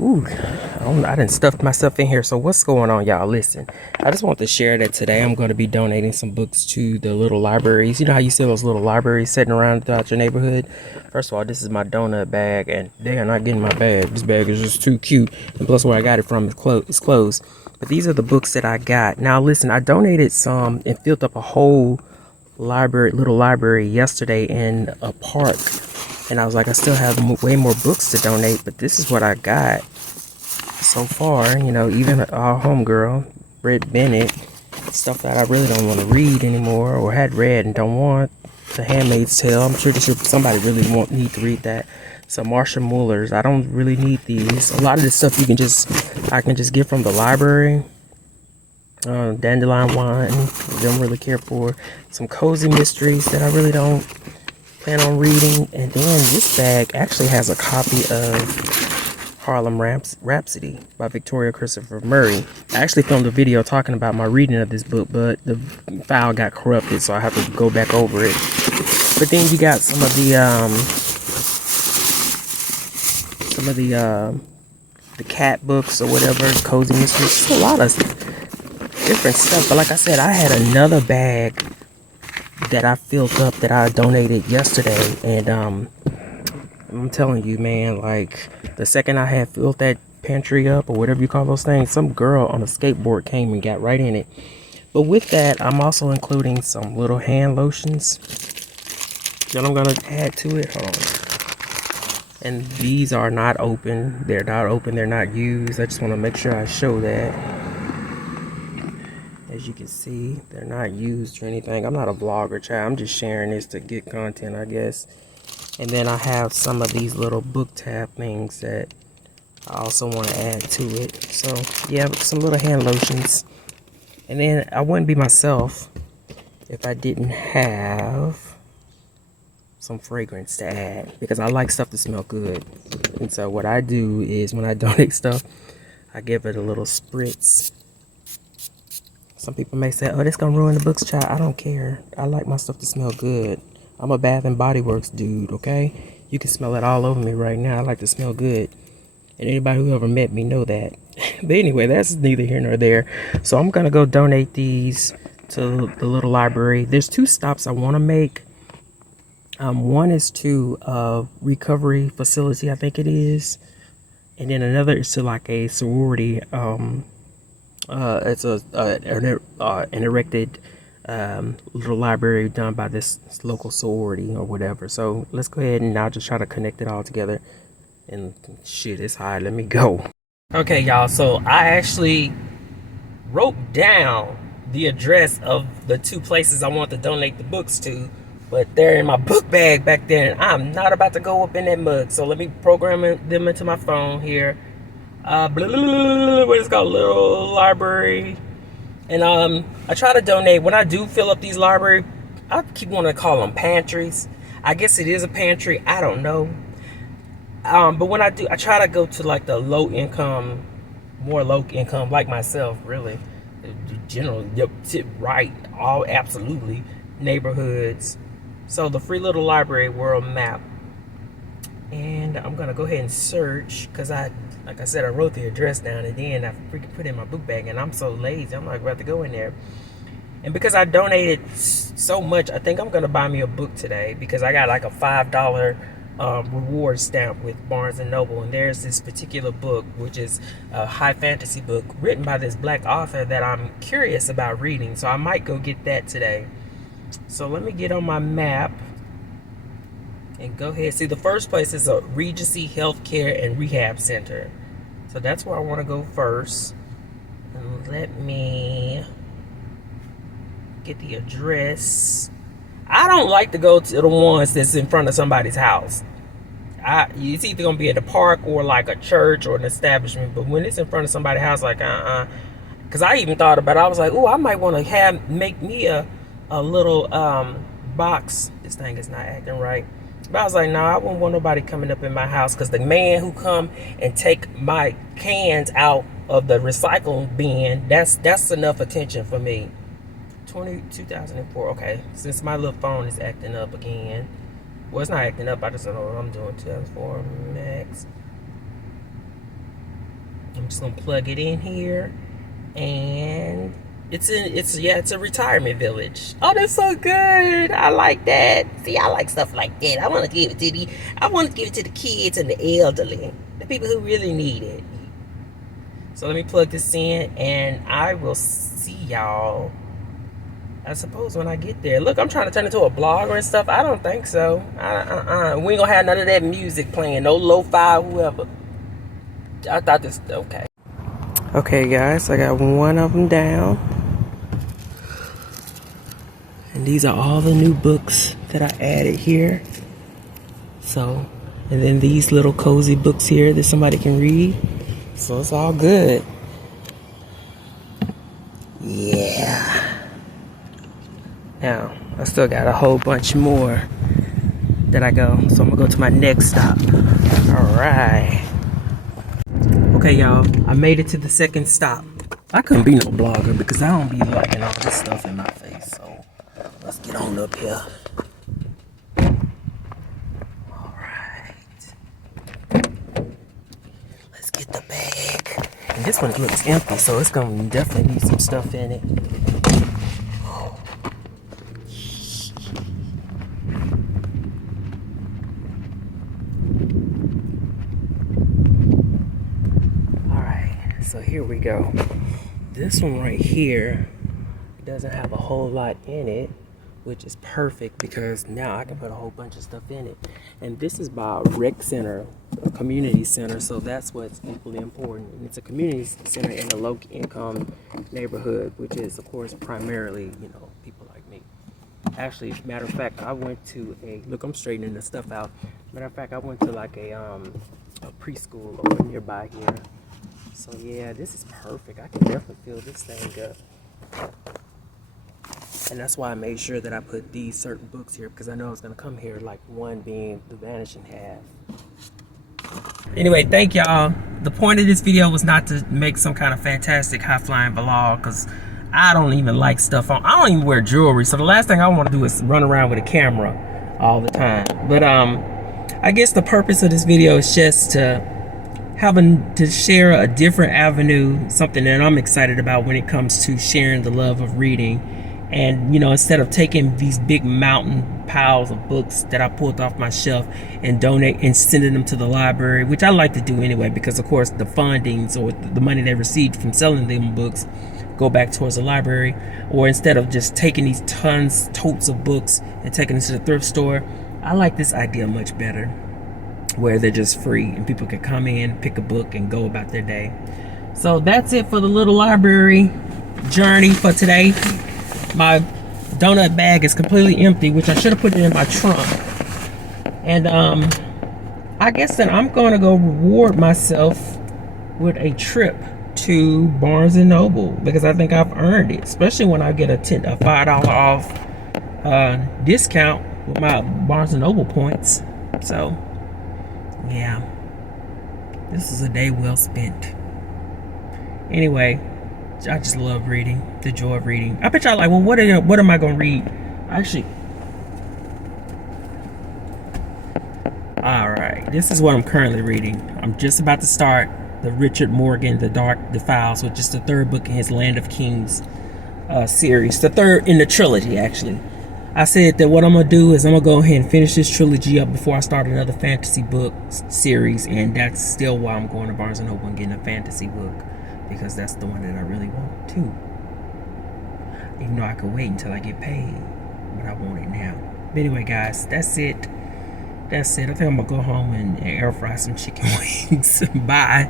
Ooh, I done stuffed myself in here. So what's going on, y'all? Listen, I just want to share that today I'm going to be donating some books to the little libraries. You know how you see those little libraries sitting around throughout your neighborhood? First of all, this is my donut bag, and they are not getting my bag. This bag is just too cute. And plus, where I got it from is closed. But these are the books that I got. Now, listen, I donated some and filled up a whole little library yesterday in a park. And I was like, I still have way more books to donate, but this is what I got so far. You know, even our homegirl, Britt Bennett, stuff that I really don't want to read anymore or had read and don't want. The Handmaid's Tale. I'm sure somebody really need to read that. So Marsha Muller's. I don't really need these. A lot of this stuff I can just get from the library. Dandelion wine, don't really care for. Some cozy mysteries that I really don't plan on reading. And then this bag actually has a copy of Harlem Rhapsody by Victoria Christopher Murray. I actually filmed a video talking about my reading of this book, but the file got corrupted, so I have to go back over it. But then you got some of the cat books or whatever, cozy mysteries. Just a lot of different stuff. But like I said, I had another bag that I filled up that I donated yesterday, and I'm telling you, man, like the second I had filled that pantry up or whatever you call those things, some girl on a skateboard came and got right in it. But with that, I'm also including some little hand lotions that I'm gonna add to it. Hold on. And these are not open. They're not open. They're not used. I just want to make sure I show that. As you can see, they're not used or anything. I'm not a vlogger, child. I'm just sharing this to get content, I guess. And then I have some of these little book tab things that I also want to add to it. So, yeah, some little hand lotions. And then I wouldn't be myself if I didn't have some fragrance to add, because I like stuff to smell good. And so what I do is when I donate stuff, I give it a little spritz. Some people may say, oh, this gonna ruin the books, child. I don't care. I like my stuff to smell good. I'm a Bath and Body Works dude, okay? You can smell it all over me right now. I like to smell good. And anybody who ever met me know that. But anyway, that's neither here nor there. So I'm gonna go donate these to the little library. There's 2 stops I want to make. One is to a recovery facility, I think it is. And then another is to like a sorority, it's an erected little library done by this local sorority or whatever. So let's go ahead and I'll just try to connect it all together. And shit, it's high. Let me go. Okay, y'all. So I actually wrote down the address of the 2 places I want to donate the books to, but they're in my book bag back there, and I'm not about to go up in that mug. So let me program them into my phone here. What is called little library, and I try to donate when I do fill up these library. I keep wanting to call them pantries. I guess it is a pantry. I don't know. But when I do, I try to go to like the more low income, like myself, really, general, right, all absolutely neighborhoods. So the Free Little Library World Map. And I'm gonna go ahead and search, because like I said, I wrote the address down and then I freaking put it in my book bag, and I'm so lazy, I'm not about to go in there. And because I donated so much, I think I'm gonna buy me a book today, because I got like a $5 reward stamp with Barnes and Noble, and there's this particular book, which is a high fantasy book written by this black author that I'm curious about reading, so I might go get that today. So let me get on my map and go ahead. See, the first place is a Regency Healthcare and Rehab Center. So that's where I want to go first. And let me get the address. I don't like to go to the ones that's in front of somebody's house. It's either going to be at a park or like a church or an establishment. But when it's in front of somebody's house, like, because I even thought about it. I was like, oh, I might want to make me a little box. This thing is not acting right. But I was like, no, I wouldn't want nobody coming up in my house, because the man who come and take my cans out of the recycle bin, that's enough attention for me. 2004, okay. Since my little phone is acting up again. Well, it's not acting up. I just don't know what I'm doing. 2004 Max. just gonna plug it in here, and it's a retirement village. Oh, that's so good. I like that. See, I like stuff like that. I want to give it to the kids and the elderly, the people who really need it. So let me plug this in, and I will see y'all, I suppose, when I get there. Look, I'm trying to turn it into a blogger and stuff. I don't think so. We ain't gonna have none of that music playing. No lo-fi, whoever. I thought this, okay. Okay, guys, I got one of them down. And these are all the new books that I added here. So, and then these little cozy books here that somebody can read. So it's all good. Yeah. Now, I still got a whole bunch more that I go. So I'm gonna go to my next stop. Alright. Okay, y'all. I made it to the second stop. I couldn't be no blogger because I don't be liking all this stuff in my face. So let's get on up here. Alright. Let's get the bag. And this one looks empty, so it's gonna definitely need some stuff in it. So here we go. This one right here doesn't have a whole lot in it, which is perfect because now I can put a whole bunch of stuff in it. And this is by a rec center, a community center, so that's what's equally important. And it's a community center in a low-income neighborhood, which is, of course, primarily, you know, people like me. Actually, matter of fact, I went to look, I'm straightening this stuff out. Matter of fact, I went to like a preschool over nearby here. So yeah, this is perfect. I can definitely fill this thing up. And that's why I made sure that I put these certain books here, because I know I was going to come here, like one being The Vanishing Half. Anyway, thank y'all. The point of this video was not to make some kind of fantastic high-flying vlog, because I don't even like stuff on. I don't even wear jewelry, so the last thing I want to do is run around with a camera all the time. But I guess the purpose of this video is just to share a different avenue, something that I'm excited about when it comes to sharing the love of reading. And, you know, instead of taking these big mountain piles of books that I pulled off my shelf and donate and sending them to the library, which I like to do anyway, because of course the fundings or the money they received from selling them books go back towards the library, or instead of just taking these totes of books and taking them to the thrift store, I like this idea much better, where they're just free and people can come in, pick a book, and go about their day. So that's it for the little library journey for today. My donut bag is completely empty, which I should have put it in my trunk. And I guess that I'm going to go reward myself with a trip to Barnes & Noble, because I think I've earned it, especially when I get a $5 off discount with my Barnes & Noble points. So yeah, this is a day well spent. Anyway, I just love reading, the joy of reading. I bet y'all like, well, what am I gonna read? Actually, all right, this is what I'm currently reading. I'm just about to start the Richard Morgan, The Dark Defiles, which is the third book in his Land of Kings series, the third in the trilogy, actually. I said that what I'm going to do is I'm going to go ahead and finish this trilogy up before I start another fantasy book series, and that's still why I'm going to Barnes & Noble and getting a fantasy book, because that's the one that I really want too. Even though I could wait until I get paid, but I want it now. But anyway, guys, that's it. I think I'm going to go home and air fry some chicken wings. Bye.